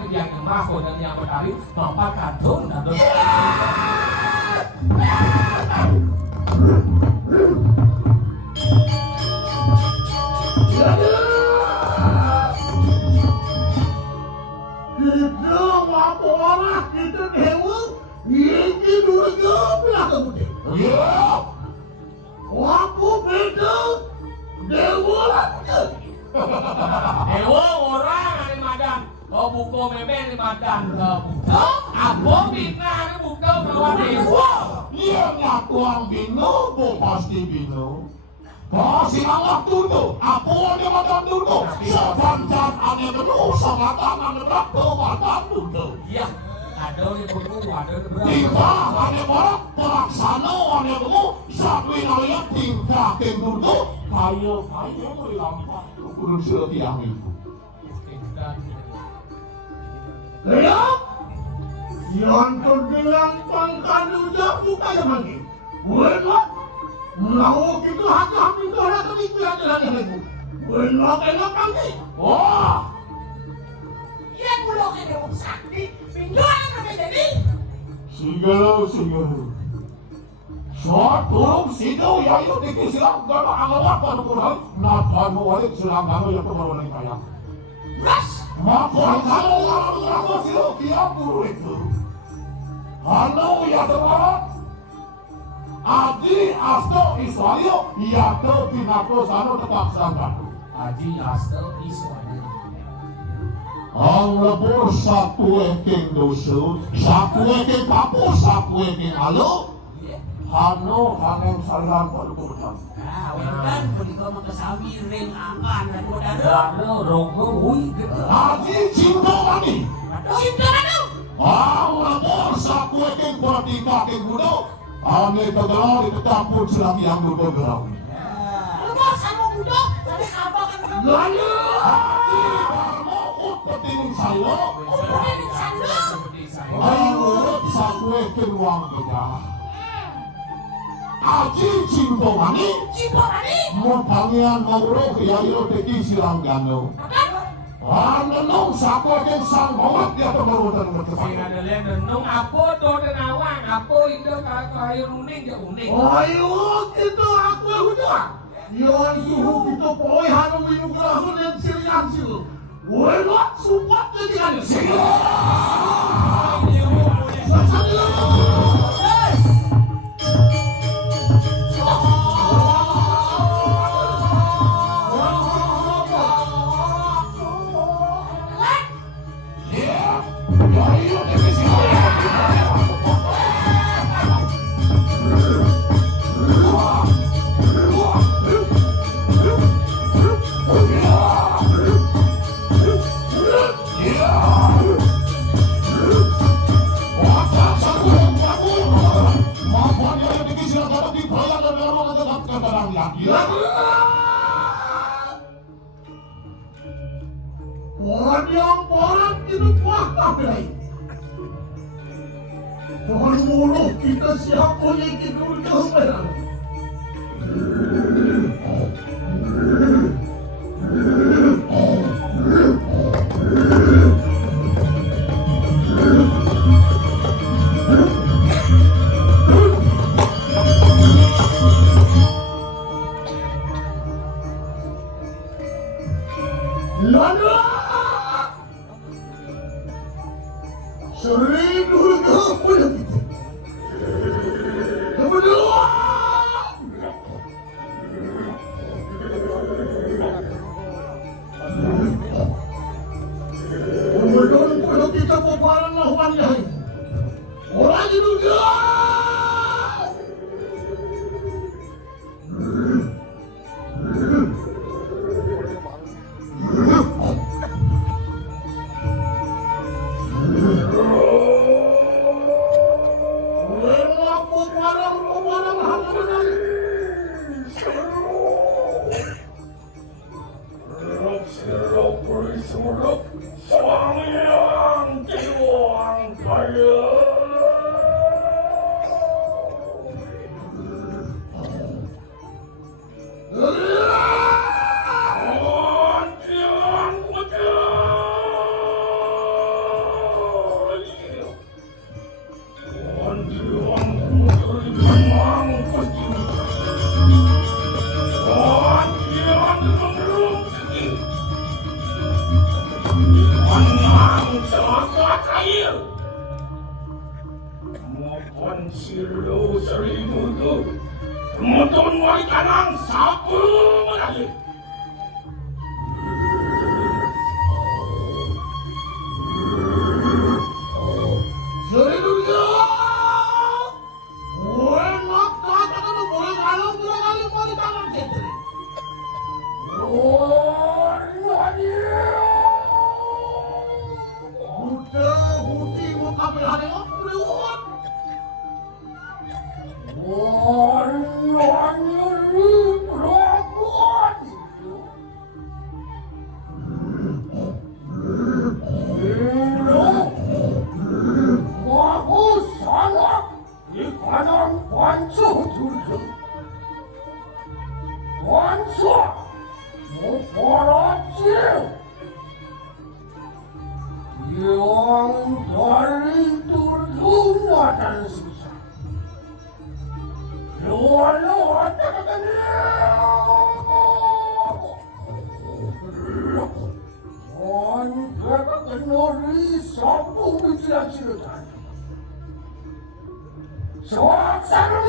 di yang emas dan yang berkali mampat kantun atau Kita mampu orang kita dewa, ini dulu jauh kemudian. Mampu beda dewa lah punya. Dewa orang di madan, kau buku memang di madan kau buku. Aku bina di buku kawan dewa. Iya ngaku ang bino, bu pasti bino. Kasi ang aktudo, ako ang madan dudo. Sabantan ang dudo, sa matan ang rakto madan dudo. Iya, ada yang buku, ada yang berapa. Tingkah ang mga pelaksana ang mga sa wilayah tingkah dudo. Kayo mo ilampas. Kurang sila tiang itu. Lihat, yang terbilang pangkanu jauh kayak mana? Buat mau gitu hati hati orang tu itu yang jalan lagi. Buat enak kami. Oh, Yan mula ka na kung sakti, pindoan na may dali. sige. Sa turong sigaw yayo dito silang gano'n ang awak ano ko lang. Napan mo ulit silang gano'n yung tumawalan kaya. Ras! Mapakalo ako sila kaya puro ito. Ano yato mga? Adi asto iswayo yato tinapos ano tapaksang gato. Aji asal iswanya. Ang labor sa puweking doso, sa puweking papo, sa puweking alo. Ano hanggang salang paluputan. Wajan, kung ikaw magkasabi rin akan na ko daro. Ano rogo uy. Adi cinta mani. Sinto na no! Ang labor sa puweking pratikaking gudo. Ane tagalaw itatapon sila kiyang lubog-raw. Lumos ang mga budo, sabi kabak ang mga budo. Lalu! Adi marmokot patining sayo. Kukunin sa lo! Ay urut sa puweking wang gajah. Aji cinta mani. Sipo na ni! Mo pangian mauro kiyayo teki silang gano. Akan? Nung sa puweking sang bawat dia pemarutan ng Sing matapang. ada lem nung apo to denawang apo itu kayu uning ya uning. Ayun, ito ako yung huda. Yon suhu ito po ay hanong inugrahon ng siriyan sila. Wala, supat na di ano. Sige! Saan nila? Yeah! Ayun, ito siya. Orang yang orang itu fakta belai. Pohon mulut kita siapa yang kita ucapkan. Lalu 1020 gitu. Kemudian kalau kita peperangan lawan lain, orang itu dia. Serok, serok, serok, silo sa limudo. Tumuton mo ay kanang sapo mo lagi. Hallelujah! Buwan magkakano mo ang alam mo lang alam mo rin ang sentry. Buta, buti mo kami hanap mo liwan. Yang dari turunnya dan susah. Luar kenori sambung bicara cerita. Soal sana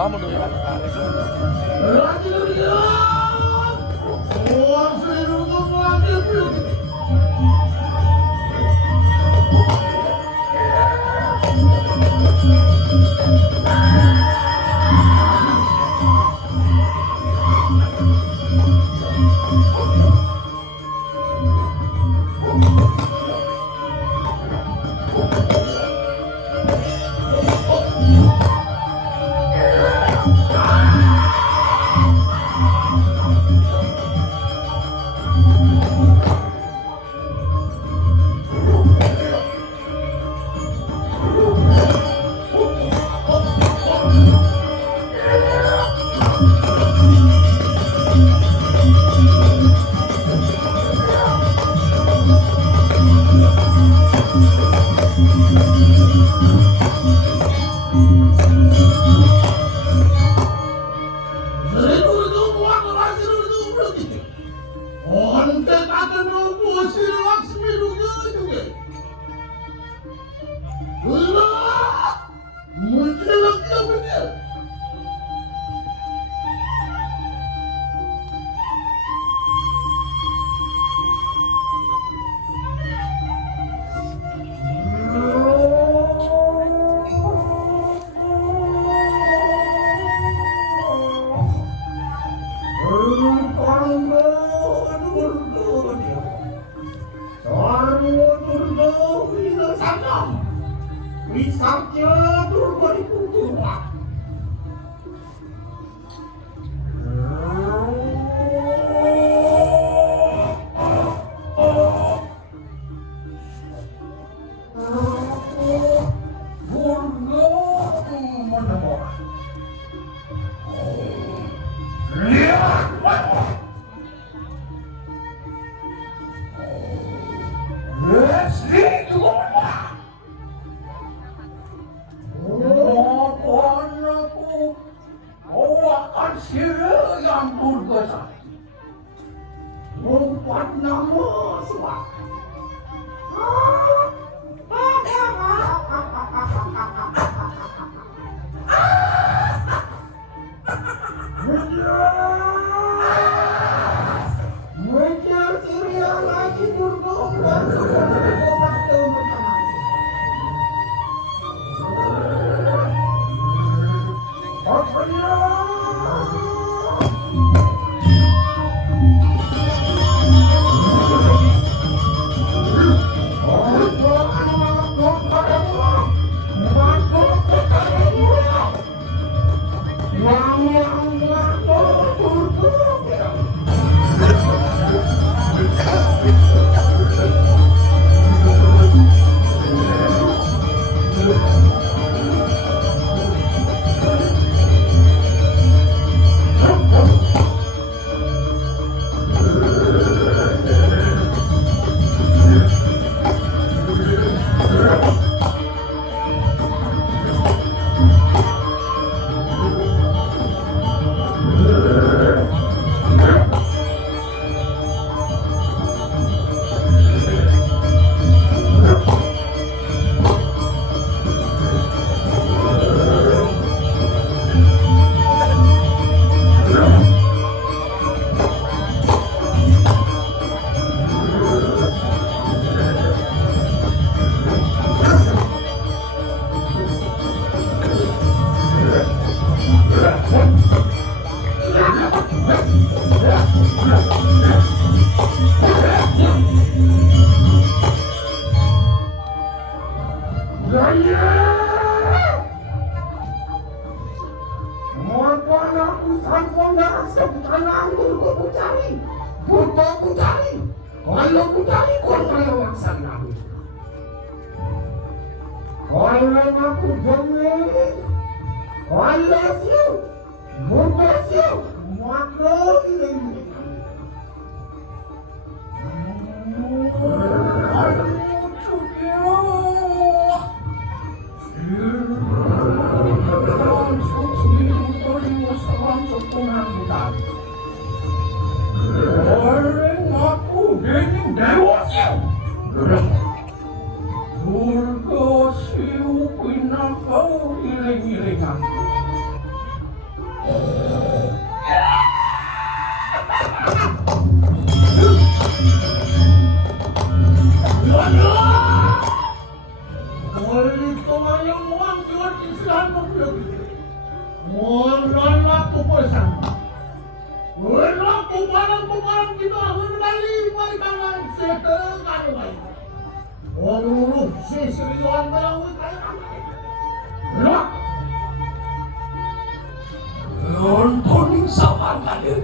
Vamos, no llevan a Hallelujah! Mohon aku pesan. Wala ko parang dito ako nali maritangan setelah baik. Orang seseriuan melawat kayak Lah. Nontonin sama kali.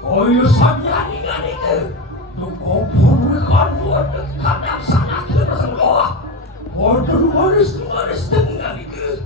Koyo samyani ngani ke. Tukopun kan buat kadang sangat keras loh. Order waris dengan ke.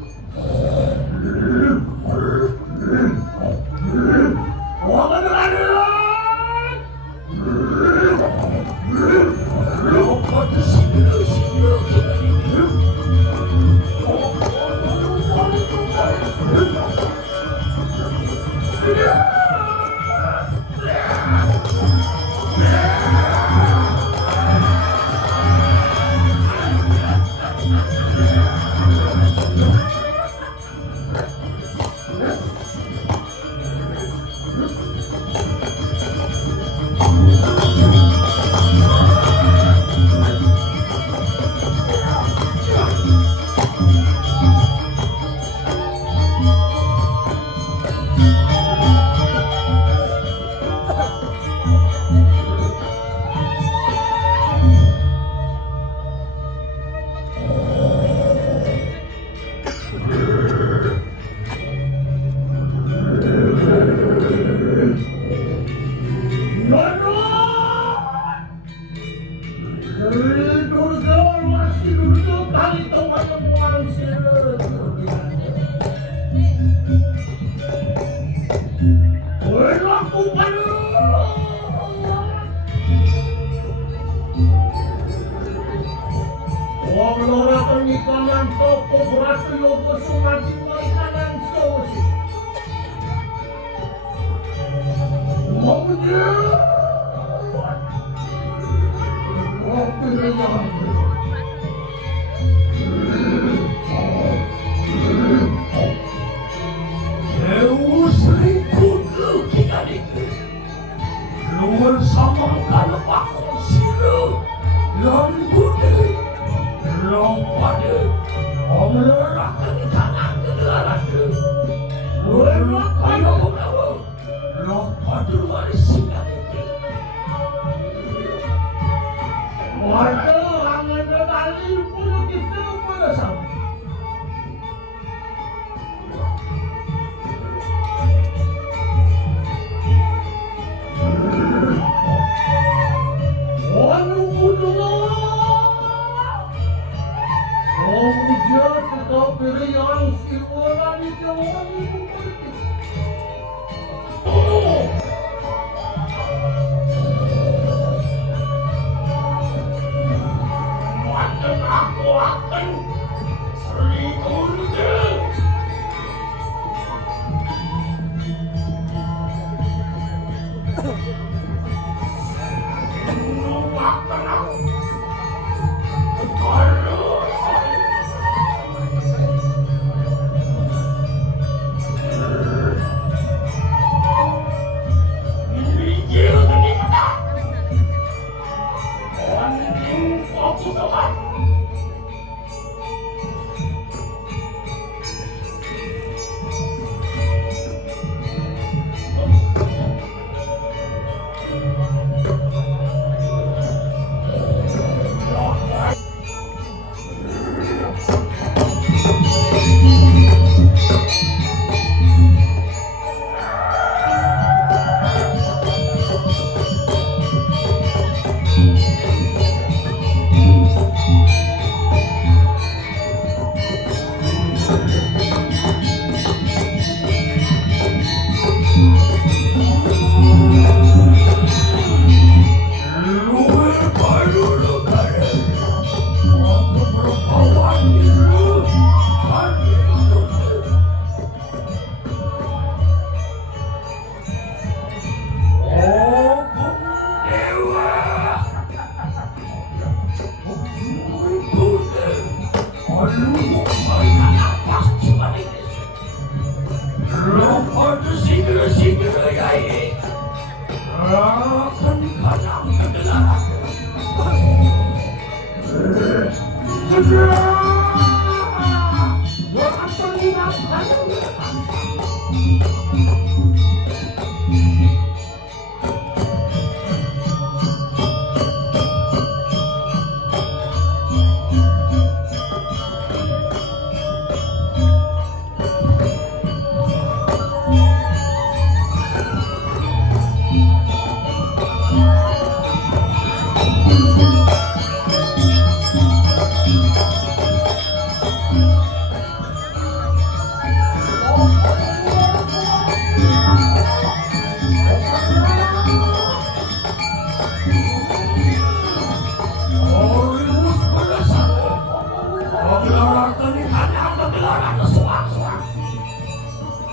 Buat apa ini?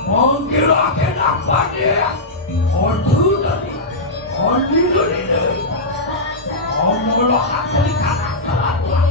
Menggirakan apa dia? Ordu tadi, ordu ini. Memelahkan kanan selatan.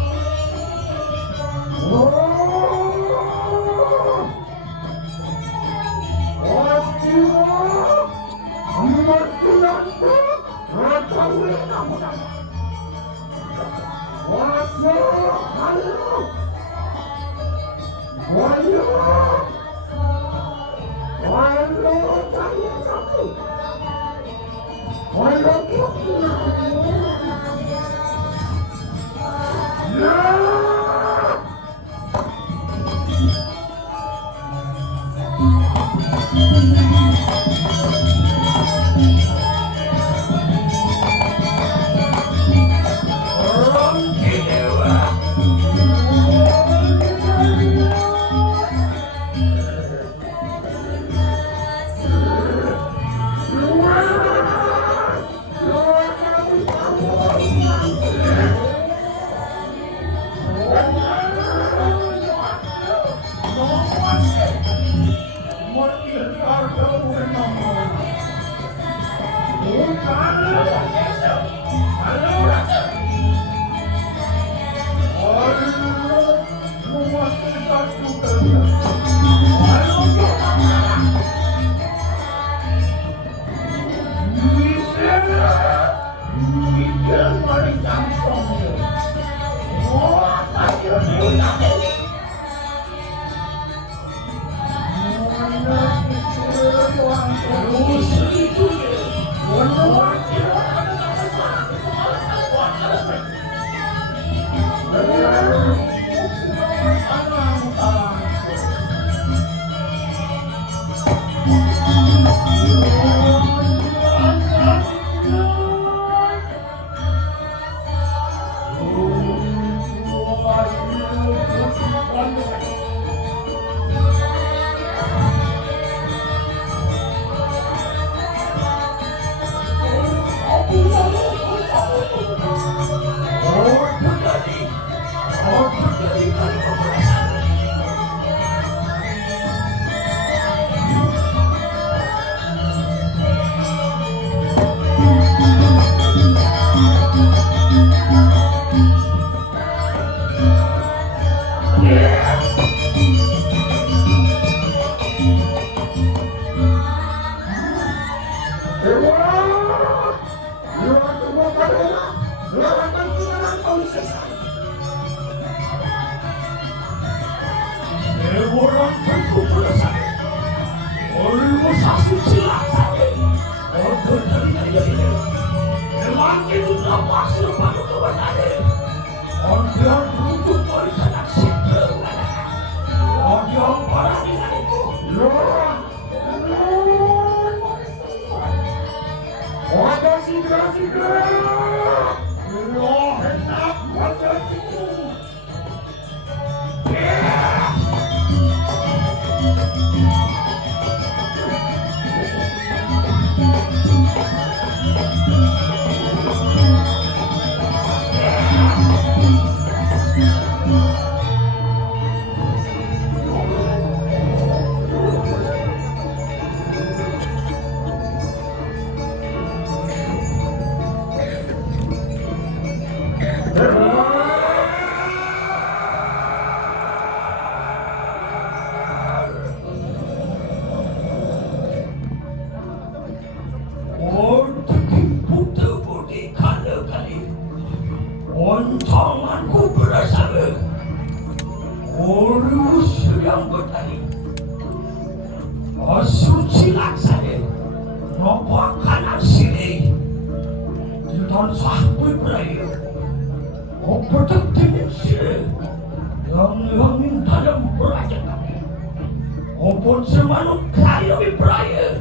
manuk kaya beraya.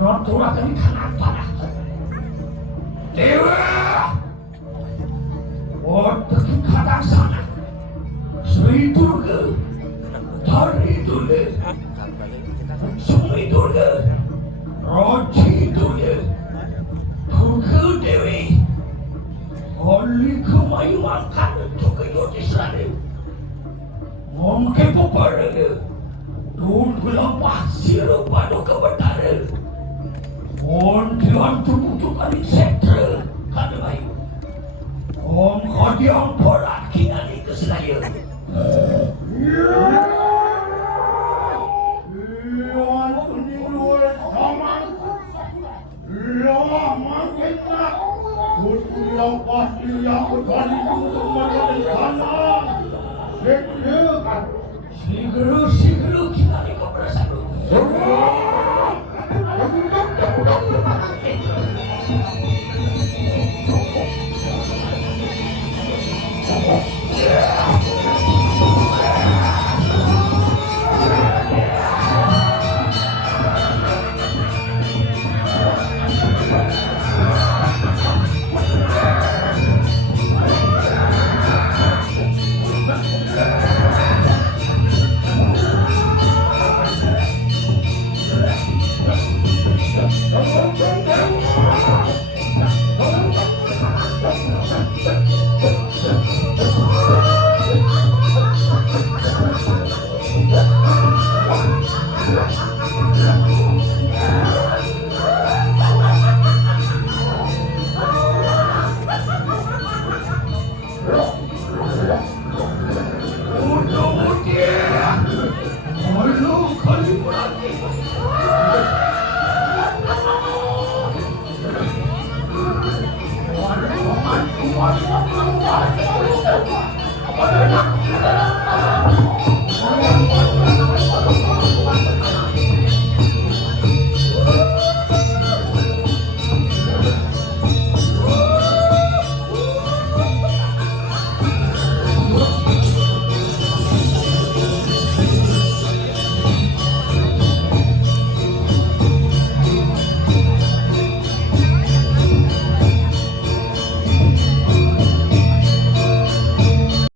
Noturakan kanan panah. Dewa. Otak kadang sana. Sri Durga. Dhari Durga. Sumi Durga. Raji Durga. Durga Dewi. Oli kemayu makan juga yotis lagi. Mungkin peperang. Dul gelam pasir pada kebenaran. Ontian tubuh kali setra kada bayu. Om kadiang porat kinani keselaya. Iyan peningguan saman. Iya mangkita. Kuliah pasti yang berkali untuk menjadi sana. Sekian. Siguru kinani keberasaan. Iya.